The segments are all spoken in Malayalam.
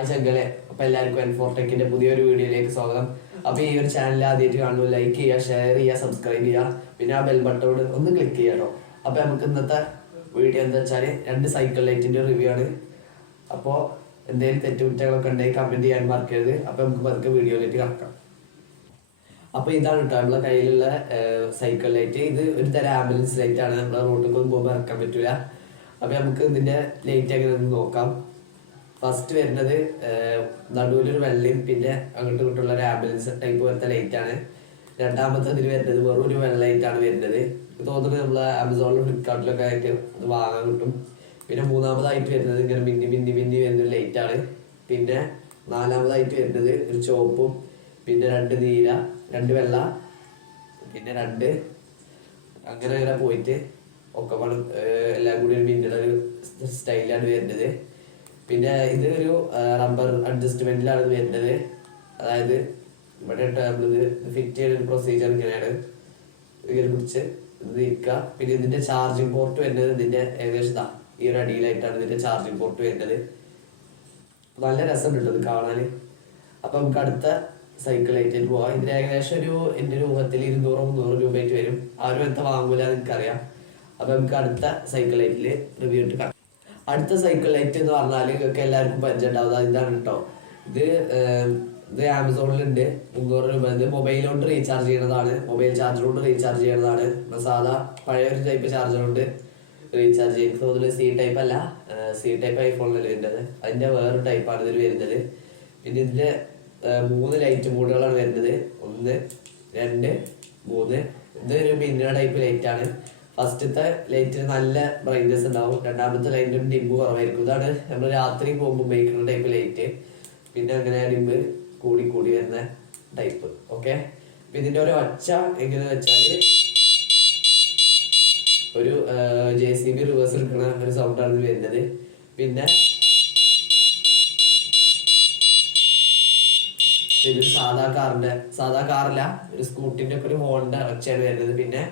ചങ്കലെ അപ്പൊ എല്ലാവർക്കും എൻഫോർടെക്കിന്റെ പുതിയൊരു വീഡിയോയിലേക്ക് സ്വാഗതം. അപ്പൊ ഈ ഒരു ചാനൽ ആദ്യമായിട്ട് കാണുമ്പോൾ ലൈക്ക് ചെയ്യുക, ഷെയർ ചെയ്യുക, സബ്സ്ക്രൈബ് ചെയ്യുക, പിന്നെ ആ ബെൽ ബട്ടണോട് ഒന്ന് ക്ലിക്ക് ചെയ്യുക കേട്ടോ. അപ്പൊ നമുക്ക് ഇന്നത്തെ വീഡിയോ എന്താ വെച്ചാൽ 2 സൈക്കിൾ ലൈറ്റിന്റെ റിവ്യൂ ആണ്. അപ്പോൾ എന്തെങ്കിലും തെറ്റുകുറ്റങ്ങളൊക്കെ ഉണ്ടെങ്കിൽ കമന്റ് ചെയ്യാൻ മറക്കരുത്. അപ്പൊ നമുക്ക് പതുക്കെ വീഡിയോയിലേക്ക് കടക്കാം. അപ്പൊ ഇതാണ് കേട്ടോ നമ്മളെ കയ്യിലുള്ള സൈക്കിൾ ലൈറ്റ്. ഇത് ഒരു തരം ആംബുലൻസ് ലൈറ്റ് ആണ്. നമ്മളെ റോഡിലേക്കൊന്നും പോകുമ്പോൾ ഇറക്കാൻ പറ്റൂല. അപ്പൊ നമുക്ക് ഇതിന്റെ ലൈറ്റ് എങ്ങനെ നോക്കാം. ഫസ്റ്റ് വരുന്നത് നടുവിലൊരു വെള്ളയും പിന്നെ അങ്ങോട്ടും ഇങ്ങോട്ടുള്ള ഒരു ആംബുലൻസ് ടൈപ്പ് പോലത്തെ ലൈറ്റ് ആണ്. രണ്ടാമത്തെ ഇതിൽ വരുന്നത് വെറും ഒരു വെള്ള ലൈറ്റ് ആണ് വരുന്നത്. തോന്നുന്നത് നമ്മൾ ആമസോണിലും ഫ്ലിപ്കാർട്ടിലൊക്കെ ആയിട്ട് അത് വാങ്ങാൻ കിട്ടും. പിന്നെ മൂന്നാമതായിട്ട് വരുന്നത് ഇങ്ങനെ മിന്നി മിന്നി മിന്നി വരുന്നൊരു ലൈറ്റ് ആണ്. പിന്നെ നാലാമതായിട്ട് വരുന്നത് ഒരു ചുവപ്പും പിന്നെ 2 നീല 2 വെള്ള പിന്നെ 2 അങ്ങനെ അങ്ങനെ പോയിട്ട് ഒക്കെ എല്ലാം കൂടി ഒരു മിന്നുടെ ഒരു സ്റ്റൈലാണ് വരുന്നത്. പിന്നെ ഇത് ഒരു റബ്ബർ അഡ്ജസ്റ്റ്മെന്റിലാണ് വരുന്നത്. അതായത് ഇവിടെ നമ്മളിത് ഫിറ്റ് ചെയ്യുന്ന ഒരു പ്രൊസീജിയർ ഇങ്ങനെയാണ്. ഇങ്ങനെ പിടിച്ച് ഇത് ഇരിക്കുക. പിന്നെ ഇതിന്റെ ചാർജിങ് പോർട്ട് വരുന്നത് ഇതിന്റെ ഏകദേശം ഈ ഒരു അടിയിലായിട്ടാണ് ഇതിന്റെ ചാർജിങ് പോർട്ട് വരുന്നത്. നല്ല രസമുണ്ട് ഇത് കാണാന്. അപ്പൊ നമുക്ക് അടുത്ത സൈക്കിൾ ലൈറ്റിൽ പോവാം. ഇതിന് ഏകദേശം എന്റെ രൂപത്തിൽ 200-300 രൂപയായിട്ട് വരും. ആരും എന്താ വാങ്ങൂല എനിക്കറിയാം. അപ്പൊ നമുക്ക് അടുത്ത സൈക്കിൾ ലൈറ്റില് റിവ്യൂ ഇട്ട് കാണാം. അടുത്ത സൈക്കിൾ ലൈറ്റ് എന്ന് പറഞ്ഞാൽ നിങ്ങൾക്ക് എല്ലാവർക്കും പരിചയമുണ്ടാവുക ഇതാണ് കേട്ടോ. ഇത് ആമസോണിലുണ്ട്. 300 രൂപ. ഇത് മൊബൈൽ കൊണ്ട് റീചാർജ് ചെയ്യുന്നതാണ്. മൊബൈൽ ചാർജർ കൊണ്ട് റീചാർജ് ചെയ്യുന്നതാണ്. സാധാ പഴയ ഒരു ടൈപ്പ് ചാർജർ കൊണ്ട് റീചാർജ് ചെയ്യും. തോന്നുന്നു സി ടൈപ്പ് അല്ല, സി ടൈപ്പ് ഐഫോണിലല്ലേ വരുന്നത്. അതിന്റെ വേറൊരു ടൈപ്പാണ് ഇതിൽ വരുന്നത്. പിന്നെ ഇതിന്റെ 3 ലൈറ്റ് മോഡുകളാണ് വരുന്നത്. 1, 2, 3. ഇതൊരു മിന്ന ടൈപ്പ് ലൈറ്റ് ആണ്. ഫസ്റ്റത്തെ ലൈറ്റിന് നല്ല ബ്രൈറ്റ്നസ് ഉണ്ടാവും. രണ്ടാമത്തെ ലൈറ്റിന് ഡിമ്പ് കുറവായിരിക്കും. ഇതാണ് നമ്മൾ രാത്രി പോകുമ്പോൾ ഉപയോഗിക്കുന്ന ടൈപ്പ് ലൈറ്റ്. പിന്നെ അങ്ങനെ ഡിമ്പ് കൂടി കൂടി വരുന്ന ടൈപ്പ്. ഓക്കെ. ഇതിന്റെ ഒരു ഒച്ച എങ്ങനെ വെച്ചാല് ഒരു JCB റിവേഴ്സ് എടുക്കുന്ന ഒരു സൗണ്ടാണ് വരുന്നത്. പിന്നെ ഇതൊരു സാധാ കാറല്ല, ഒരു സ്കൂട്ടിന്റെ ഒക്കെ ഒരു ഹോണിന്റെ ഒച്ചയാണ് വരുന്നത്. പിന്നെ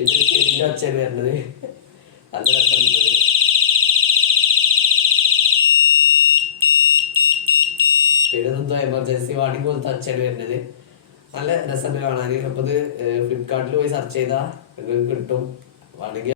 ഇതിന്റെ ഒച്ചയാണ് വരുന്നത്. നല്ല രസം കിട്ടുന്നത്. പിന്നെ എന്തോ എമർജൻസി വാർണിംഗ് പോലത്തെ ഒച്ചയാണ് വരുന്നത്. നല്ല രസം കാണാൻ. അപ്പൊ ഇത് ഫ്ലിപ്കാർട്ടിൽ പോയി സെർച്ച് ചെയ്താൽ നിങ്ങൾക്ക് കിട്ടും. വാണെങ്കിൽ